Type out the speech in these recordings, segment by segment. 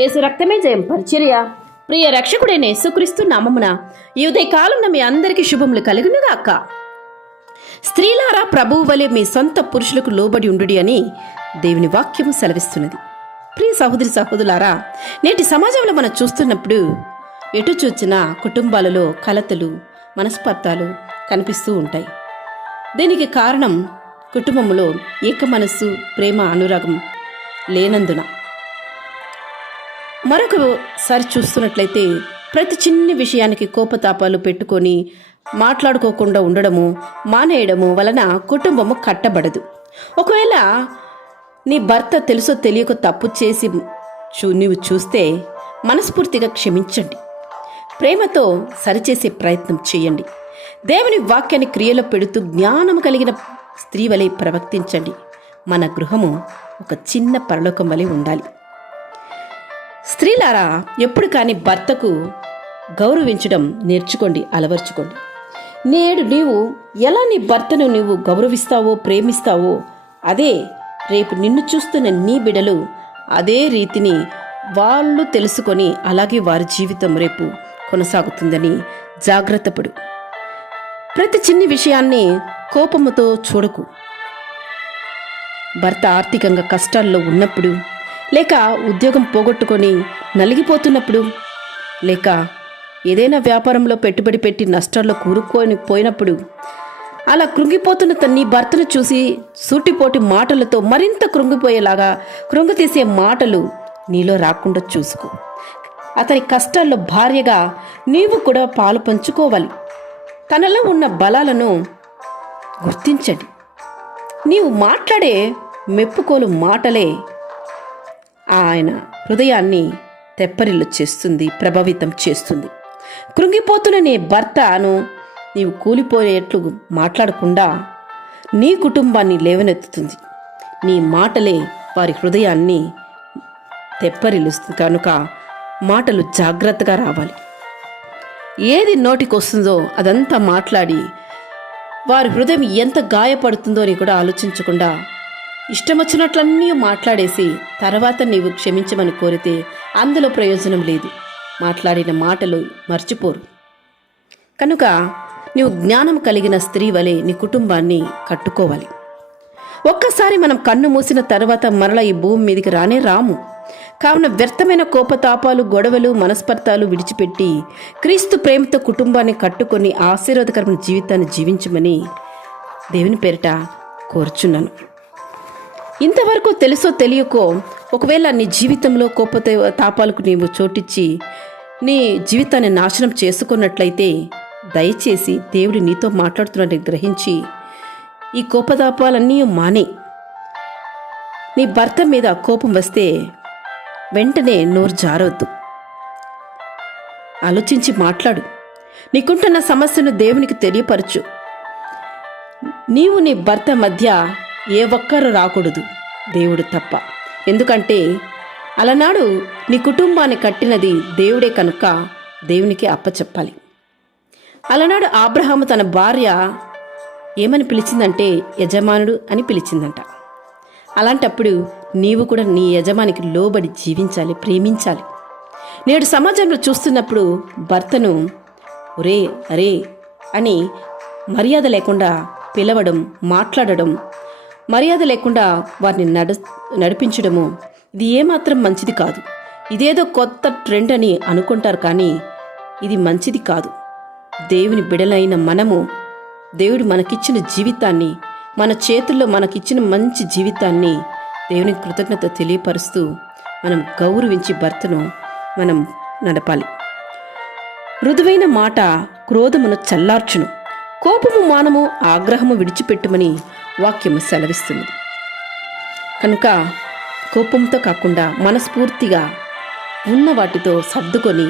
యేసు రక్తమే జయం పరిచర్య. ప్రియ రక్షకుడైన యేసుక్రీస్తు నామమున ఈ ఉదయకాలంన మీ అందరికీ శుభములు కలుగునుగాక. స్త్రీలారా, ప్రభువు వలె మీ సొంత పురుషులకు లోబడి ఉండుడి అని దేవుని వాక్యము సెలవిస్తున్నది. ప్రియ సహోదరి సహోదరులారా, నేటి సమాజంలో మనం చూస్తున్నప్పుడు ఎటు చూచినా కుటుంబాలలో కలతలు, మనస్పర్ధాలు కనిపిస్తూ ఉంటాయి. దీనికి కారణం కుటుంబంలో ఏక మనస్సు, ప్రేమ, అనురాగం లేనందున. మరొకసారి చూస్తున్నట్లయితే ప్రతి చిన్న విషయానికి కోపతాపాలు పెట్టుకొని మాట్లాడుకోకుండా ఉండడము, మానేయడము వలన కుటుంబము కట్టబడదు. ఒకవేళ నీ భర్త తెలుసో తెలియక తప్పు చేసి నీవు చూస్తే మనస్ఫూర్తిగా క్షమించండి. ప్రేమతో సరిచేసే ప్రయత్నం చేయండి. దేవుని వాక్యాన్ని క్రియలో పెడుతూ జ్ఞానం కలిగిన స్త్రీ వలె ప్రవర్తించండి. మన గృహము ఒక చిన్న పరలోకం వలె ఉండాలి. స్త్రీలారా, ఎప్పుడు కానీ భర్తకు గౌరవించడం నేర్చుకోండి, అలవర్చుకోండి. నేడు నీవు ఎలా నీ భర్తను నీవు గౌరవిస్తావో, ప్రేమిస్తావో, అదే రేపు నిన్ను చూస్తున్న నీ బిడ్డలు అదే రీతిని వాళ్ళు తెలుసుకొని అలాగే వారి జీవితం రేపు కొనసాగుతుందని జాగ్రత్త పడు. ప్రతి చిన్న విషయాన్ని కోపముతో చూడకు. భర్త ఆర్థికంగా కష్టాల్లో ఉన్నప్పుడు, లేక ఉద్యోగం పోగొట్టుకొని నలిగిపోతున్నప్పుడు, లేక ఏదైనా వ్యాపారంలో పెట్టుబడి పెట్టి నష్టాల్లో కూరుకొని పోయినప్పుడు, అలా కృంగిపోతున్న నీ భర్తను చూసి సూటిపోటి మాటలతో మరింత కృంగిపోయేలాగా కృంగతీసే మాటలు నీలో రాకుండా చూసుకో. అతని కష్టాల్లో భార్యగా నీవు కూడా పాలు పంచుకోవాలి. తనలో ఉన్న బలాలను గుర్తించండి. నీవు మాట్లాడే మెప్పుకోలు మాటలే ఆయన హృదయాన్ని తెప్పరిల్లు చేస్తుంది, ప్రభావితం చేస్తుంది. కృంగిపోతున్న నీ భర్తను నీవు కూలిపోయేట్లు మాట్లాడకుండా నీ కుటుంబాన్ని లేవనెత్తుతుంది. నీ మాటలే వారి హృదయాన్ని తెప్పరిల్లుస్తుంది. కనుక మాటలు జాగ్రత్తగా రావాలి. ఏది నోటికొస్తుందో అదంతా మాట్లాడి వారి హృదయం ఎంత గాయపడుతుందో అని కూడా ఆలోచించకుండా ఇష్టం వచ్చినట్లన్నీ మాట్లాడేసి తర్వాత నీవు క్షమించమని కోరితే అందులో ప్రయోజనం లేదు. మాట్లాడిన మాటలు మర్చిపోరు. కనుక నీవు జ్ఞానం కలిగిన స్త్రీ వలె నీ కుటుంబాన్ని కట్టుకోవాలి. ఒక్కసారి మనం కన్ను మూసిన తర్వాత మరలా ఈ భూమి మీదకి రానే రాము. కావున వ్యర్థమైన కోపతాపాలు, గొడవలు, మనస్పర్ధాలు విడిచిపెట్టి క్రీస్తు ప్రేమతో కుటుంబాన్ని కట్టుకొని ఆశీర్వాదకరమైన జీవితాన్ని జీవించమని దేవుని పేరిట కోరుచున్నాను. ఇంతవరకు తెలుసో తెలియకో ఒకవేళ నీ జీవితంలో కోపతాపాలకు నీవు చోటిచ్చి నీ జీవితాన్ని నాశనం చేసుకున్నట్లయితే దయచేసి దేవుడు నీతో మాట్లాడుతున్నాడని గ్రహించి ఈ కోపతాపాలన్నీ మానే. నీ భర్త మీద కోపం వస్తే వెంటనే నోరు జారవద్దు. ఆలోచించి మాట్లాడు. నీకుంటున్న సమస్యను దేవునికి తెలియపరచు. నీవు నీ భర్త మధ్య ఏ ఒక్కరు రాకూడదు, దేవుడు తప్ప. ఎందుకంటే అలనాడు నీ కుటుంబాన్ని కట్టినది దేవుడే కనుక దేవునికి అప్పచెప్పాలి. అలనాడు అబ్రహాము తన భార్య ఏమని పిలిచిందంటే యజమానుడు అని పిలిచిందంట. అలాంటప్పుడు నీవు కూడా నీ యజమానికి లోబడి జీవించాలి, ప్రేమించాలి. నేడు సమాజంలో చూస్తున్నప్పుడు భర్తను ఒరే, అరే అని మర్యాద లేకుండా పిలవడం, మాట్లాడడం, మర్యాద లేకుండా వారిని నడిపించడము ఇది ఏమాత్రం మంచిది కాదు. ఇదేదో కొత్త ట్రెండ్ అని అనుకుంటారు, కానీ ఇది మంచిది కాదు. దేవుని బిడలైన మనము దేవుడు మనకిచ్చిన జీవితాన్ని, మన చేతుల్లో మనకిచ్చిన మంచి జీవితాన్ని దేవుని కృతజ్ఞత తెలియపరుస్తూ మనం గౌరవించి భర్తను మనం నడపాలి. మృదువైన మాట క్రోధమును చల్లార్చును, కోపము మానము, ఆగ్రహము విడిచిపెట్టుమని వాక్యము సెలవిస్తున్నది. కనుక కోపంతో కాకుండా మనస్ఫూర్తిగా ఉన్న వాటితో సర్దుకొని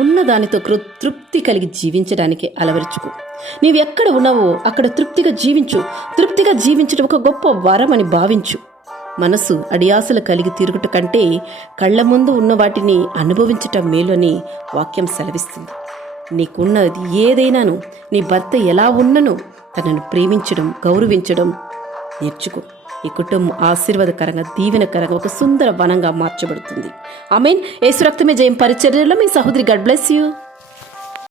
ఉన్నదానితో తృప్తి కలిగి జీవించడానికి అలవరుచుకో. నీవెక్కడ ఉన్నావో అక్కడ తృప్తిగా జీవించు. తృప్తిగా జీవించడం ఒక గొప్ప వరం అని భావించు. మనసు అడియాసలు కలిగి తిరుగుట కంటే కళ్ళ ముందు ఉన్న వాటిని అనుభవించటం మేలు అని వాక్యం సెలవిస్తుంది. నీకున్నది ఏదైనాను, నీ భర్త ఎలా ఉన్నను తనను ప్రేమించడం, గౌరవించడం నేర్చుకో. ఈ కుటుంబం ఆశీర్వాదకరంగా దీవెనకరంగా ఒక సుందర వనంగా మార్చబడుతుంది. ఆమేన్. యేసు రక్తమే జయం పరిచర్యలో మీ సహోదరి. God bless you.